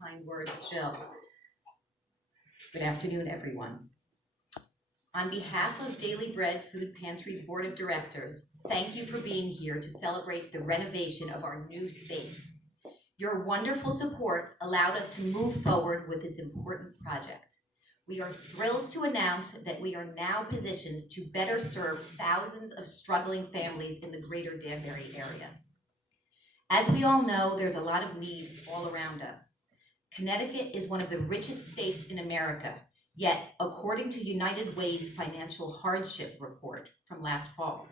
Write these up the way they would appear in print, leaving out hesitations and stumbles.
kind words, Jill. Good afternoon, everyone. On behalf of Daily Bread Food Pantry's Board of Directors, thank you for being here to celebrate the renovation of our new space. Your wonderful support allowed us to move forward with this important project. We are thrilled to announce that we are now positioned to better serve thousands of struggling families in the greater Danbury area. As we all know, there's a lot of need all around us. Connecticut is one of the richest states in America, yet according to United Way's Financial Hardship Report from last fall,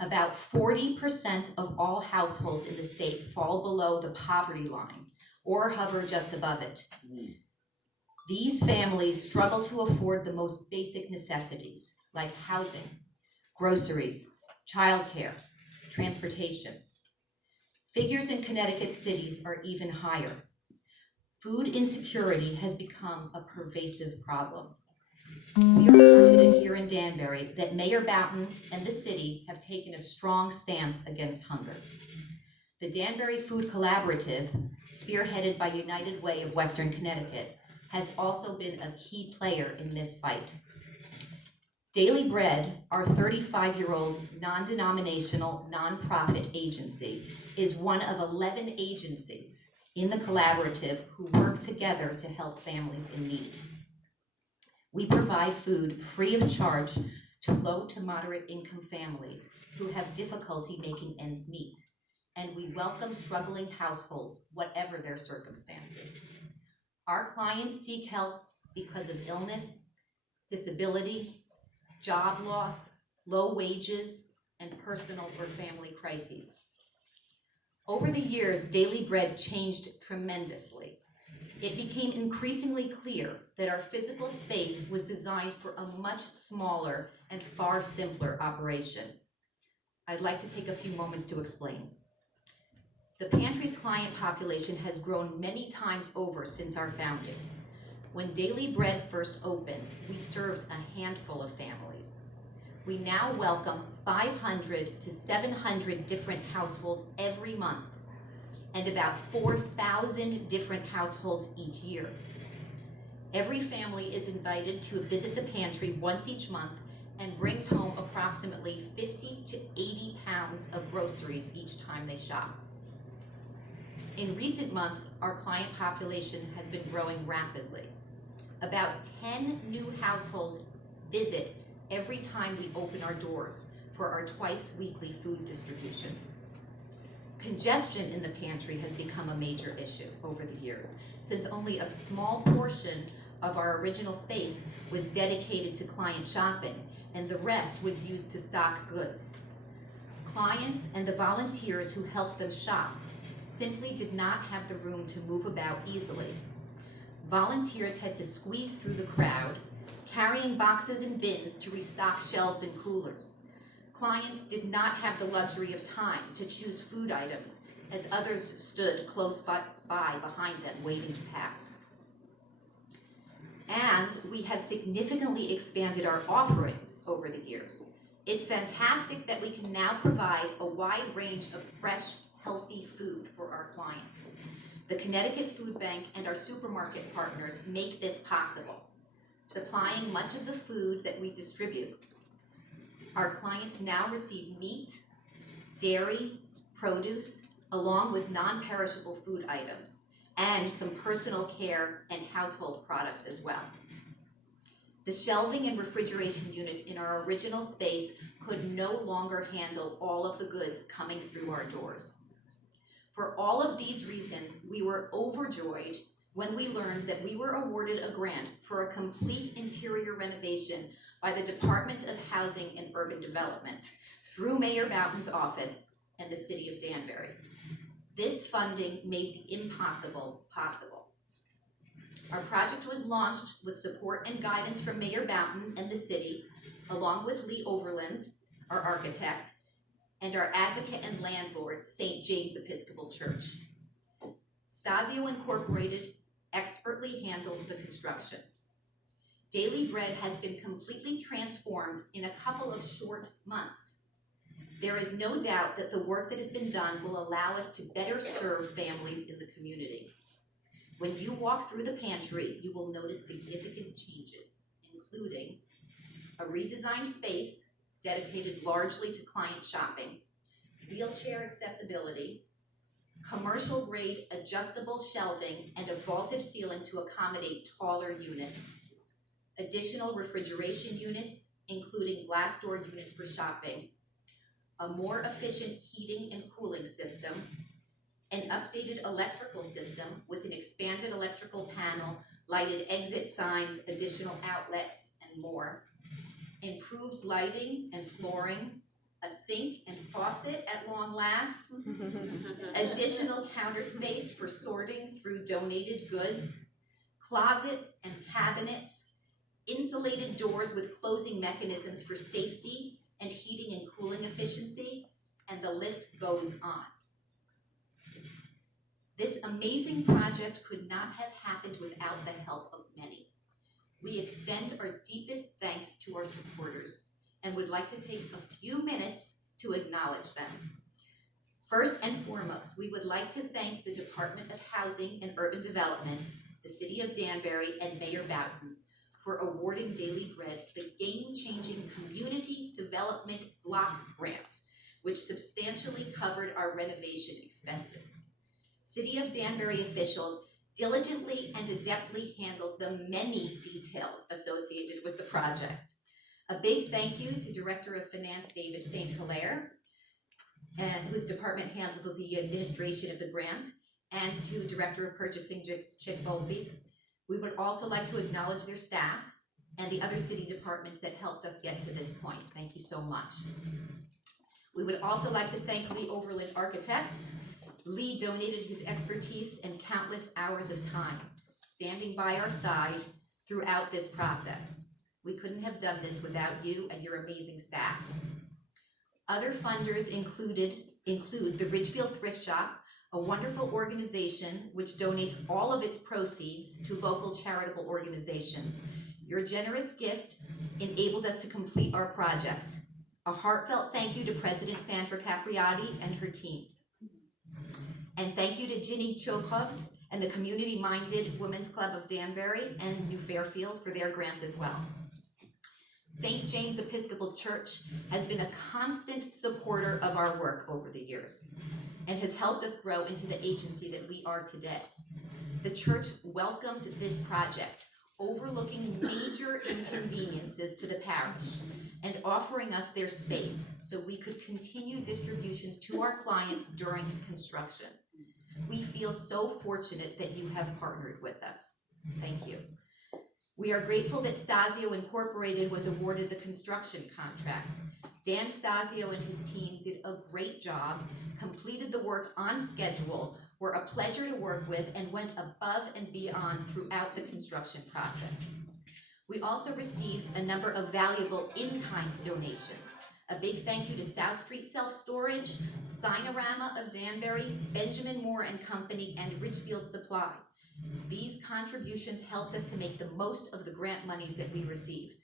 about 40% of all households in the state fall below the poverty line or hover just above it. These families struggle to afford the most basic necessities like housing, groceries, childcare, transportation. Figures in Connecticut cities are even higher. Food insecurity has become a pervasive problem. We are fortunate here in Danbury that Mayor Boughton and the city have taken a strong stance against hunger. The Danbury Food Collaborative, spearheaded by United Way of Western Connecticut, has also been a key player in this fight. Daily Bread, our 35-year-old non-denominational nonprofit agency, is one of 11 agencies in the collaborative who work together to help families in need. We provide food free of charge to low to moderate income families who have difficulty making ends meet, and we welcome struggling households, whatever their circumstances. Our clients seek help because of illness, disability, job loss, low wages, and personal or family crises. Over the years, Daily Bread changed tremendously. It became increasingly clear that our physical space was designed for a much smaller and far simpler operation. I'd like to take a few moments to explain. The pantry's client population has grown many times over since our founding. When Daily Bread first opened, we served a handful of families. We now welcome 500 to 700 different households every month, and about 4,000 different households each year. Every family is invited to visit the pantry once each month and brings home approximately 50 to 80 pounds of groceries each time they shop. In recent months, our client population has been growing rapidly. About 10 new households visit every time we open our doors for our twice-weekly food distributions. Congestion in the pantry has become a major issue over the years, since only a small portion of our original space was dedicated to client shopping, and the rest was used to stock goods. Clients and the volunteers who helped them shop simply did not have the room to move about easily. Volunteers had to squeeze through the crowd, carrying boxes and bins to restock shelves and coolers. Clients did not have the luxury of time to choose food items, as others stood close by behind them waiting to pass. And we have significantly expanded our offerings over the years. It's fantastic that we can now provide a wide range of fresh, healthy food for our clients. The Connecticut Food Bank and our supermarket partners make this possible, supplying much of the food that we distribute. Our clients now receive meat, dairy, produce, along with non-perishable food items, and some personal care and household products as well. The shelving and refrigeration units in our original space could no longer handle all of the goods coming through our doors. For all of these reasons, we were overjoyed when we learned that we were awarded a grant for a complete interior renovation by the Department of Housing and Urban Development through Mayor Boughton's office and the city of Danbury. This funding made the impossible possible. Our project was launched with support and guidance from Mayor Boughton and the city, along with Lee Overland, our architect, and our advocate and landlord, St. James Episcopal Church. Stasio Incorporated expertly handled the construction. Daily Bread has been completely transformed in a couple of short months. There is no doubt that the work that has been done will allow us to better serve families in the community. When you walk through the pantry, you will notice significant changes, including a redesigned space dedicated largely to client shopping, wheelchair accessibility, commercial-grade adjustable shelving, and a vaulted ceiling to accommodate taller units, additional refrigeration units, including glass door units for shopping, a more efficient heating and cooling system, an updated electrical system with an expanded electrical panel, lighted exit signs, additional outlets, and more, improved lighting and flooring, a sink and faucet at long last, additional counter space for sorting through donated goods, closets and cabinets, insulated doors with closing mechanisms for safety and heating and cooling efficiency, and the list goes on. This amazing project could not have happened without the help of many. We extend our deepest thanks to our supporters and would like to take a few minutes to acknowledge them. First and foremost, we would like to thank the Department of Housing and Urban Development, the City of Danbury, and Mayor Boughton for awarding Daily Bread the game-changing Community Development Block Grant, which substantially covered our renovation expenses. City of Danbury officials diligently and adeptly handled the many details associated with the project. A big thank you to Director of Finance David St. Hilaire, and whose department handled the administration of the grant, and to Director of Purchasing Chip Volpe. We would also like to acknowledge their staff and the other city departments that helped us get to this point. Thank you so much. We would also like to thank Lee Overland Architects. Lee donated his expertise and countless hours of time, standing by our side throughout this process. We couldn't have done this without you and your amazing staff. Other funders include the Ridgefield Thrift Shop, a wonderful organization which donates all of its proceeds to local charitable organizations. Your generous gift enabled us to complete our project. A heartfelt thank you to President Sandra Capriati and her team. And thank you to Ginny Chilkovs and the Community-Minded Women's Club of Danbury and New Fairfield for their grant as well. St. James Episcopal Church has been a constant supporter of our work over the years and has helped us grow into the agency that we are today. The church welcomed this project, overlooking major inconveniences to the parish and offering us their space so we could continue distributions to our clients during construction. We feel so fortunate that you have partnered with us. Thank you. We are grateful that Stasio Incorporated was awarded the construction contract. Dan Stasio and his team did a great job, completed the work on schedule, were a pleasure to work with, and went above and beyond throughout the construction process. We also received a number of valuable in-kind donations. A big thank you to South Street Self-Storage, Signarama of Danbury, Benjamin Moore and Company, and Ridgefield Supply. These contributions helped us to make the most of the grant monies that we received.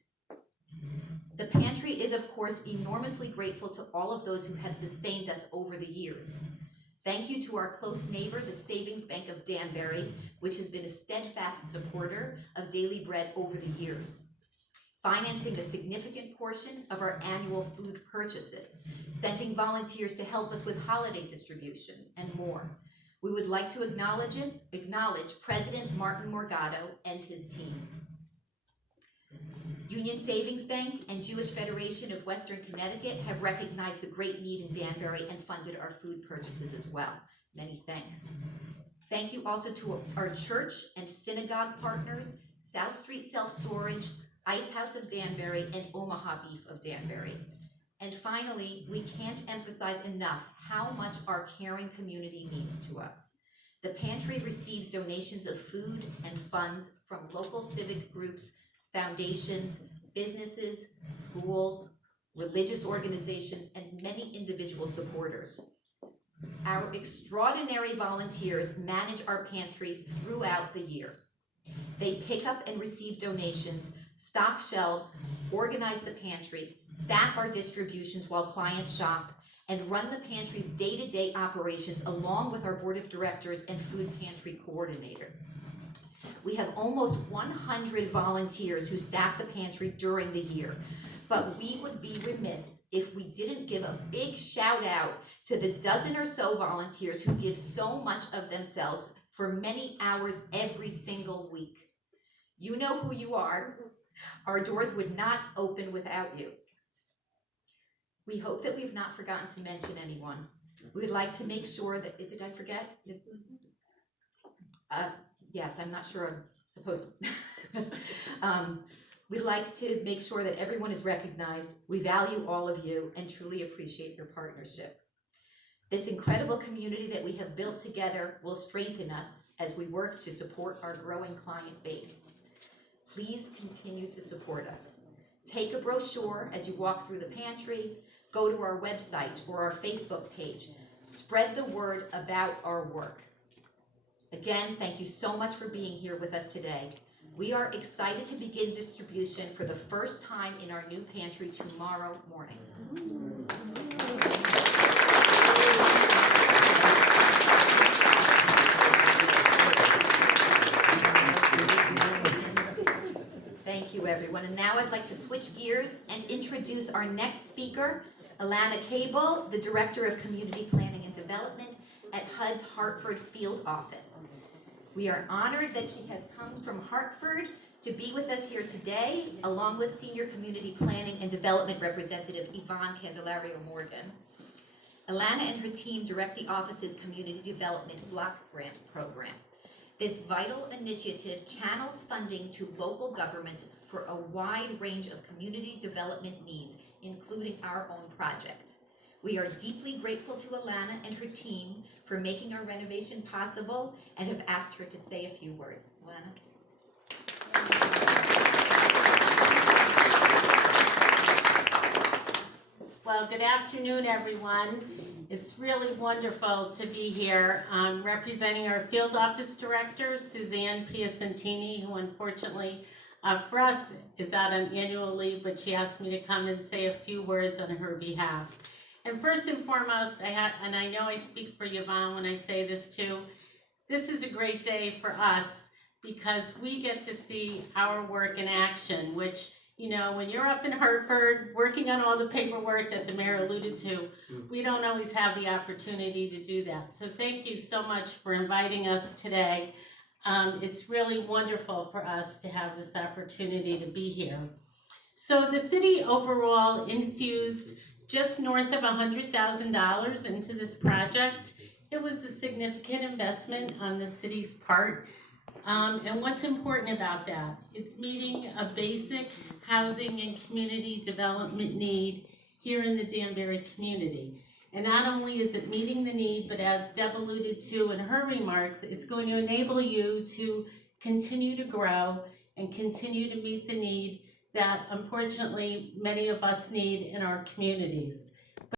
The pantry is, of course, enormously grateful to all of those who have sustained us over the years. Thank you to our close neighbor, the Savings Bank of Danbury, which has been a steadfast supporter of Daily Bread over the years, financing a significant portion of our annual food purchases, sending volunteers to help us with holiday distributions, and more. We would like to acknowledge President Martin Morgado and his team. Union Savings Bank and Jewish Federation of Western Connecticut have recognized the great need in Danbury and funded our food purchases as well. Many thanks. Thank you also to our church and synagogue partners, South Street Self-Storage, Ice House of Danbury, and Omaha Beef of Danbury. And finally, we can't emphasize enough how much our caring community means to us. The pantry receives donations of food and funds from local civic groups, foundations, businesses, schools, religious organizations, and many individual supporters. Our extraordinary volunteers manage our pantry throughout the year. They pick up and receive donations, stock shelves, organize the pantry, staff our distributions while clients shop, and run the pantry's day-to-day operations along with our board of directors and food pantry coordinator. We have almost 100 volunteers who staff the pantry during the year. But we would be remiss if we didn't give a big shout out to the dozen or so volunteers who give so much of themselves for many hours every single week. You know who you are. Our doors would not open without you. We hope that we've not forgotten to mention anyone. We would like to make sure that, did I forget? Yes, I'm not sure I'm supposed to. We'd like to make sure that everyone is recognized. We value all of you and truly appreciate your partnership. This incredible community that we have built together will strengthen us as we work to support our growing client base. Please continue to support us. Take a brochure as you walk through the pantry, go to our website or our Facebook page. Spread the word about our work. Again, thank you so much for being here with us today. We are excited to begin distribution for the first time in our new pantry tomorrow morning. Thank you, everyone. And now I'd like to switch gears and introduce our next speaker, Alana Cable, the Director of Community Planning and Development at HUD's Hartford Field Office. We are honored that she has come from Hartford to be with us here today, along with Senior Community Planning and Development Representative Yvonne Candelario Morgan. Alana and her team direct the office's Community Development Block Grant Program. This vital initiative channels funding to local governments for a wide range of community development needs, including our own project. We are deeply grateful to Alana and her team for making our renovation possible and have asked her to say a few words. Alana? Well, good afternoon, everyone. It's really wonderful to be here representing our field office director, Suzanne Piacentini, who unfortunately for us is out on annual leave, but she asked me to come and say a few words on her behalf. And first and foremost, and I know I speak for Yvonne when I say this too, this is a great day for us because we get to see our work in action, which, you know, when you're up in Hartford working on all the paperwork that the mayor alluded to, we don't always have the opportunity to do that. So thank you so much for inviting us today. It's really wonderful for us to have this opportunity to be here. So the city overall infused just north of $100,000 into this project. It was a significant investment on the city's part. And what's important about that? It's meeting a basic housing and community development need here in the Danbury community. And not only is it meeting the need, but as Deb alluded to in her remarks, it's going to enable you to continue to grow and continue to meet the need that unfortunately many of us need in our communities.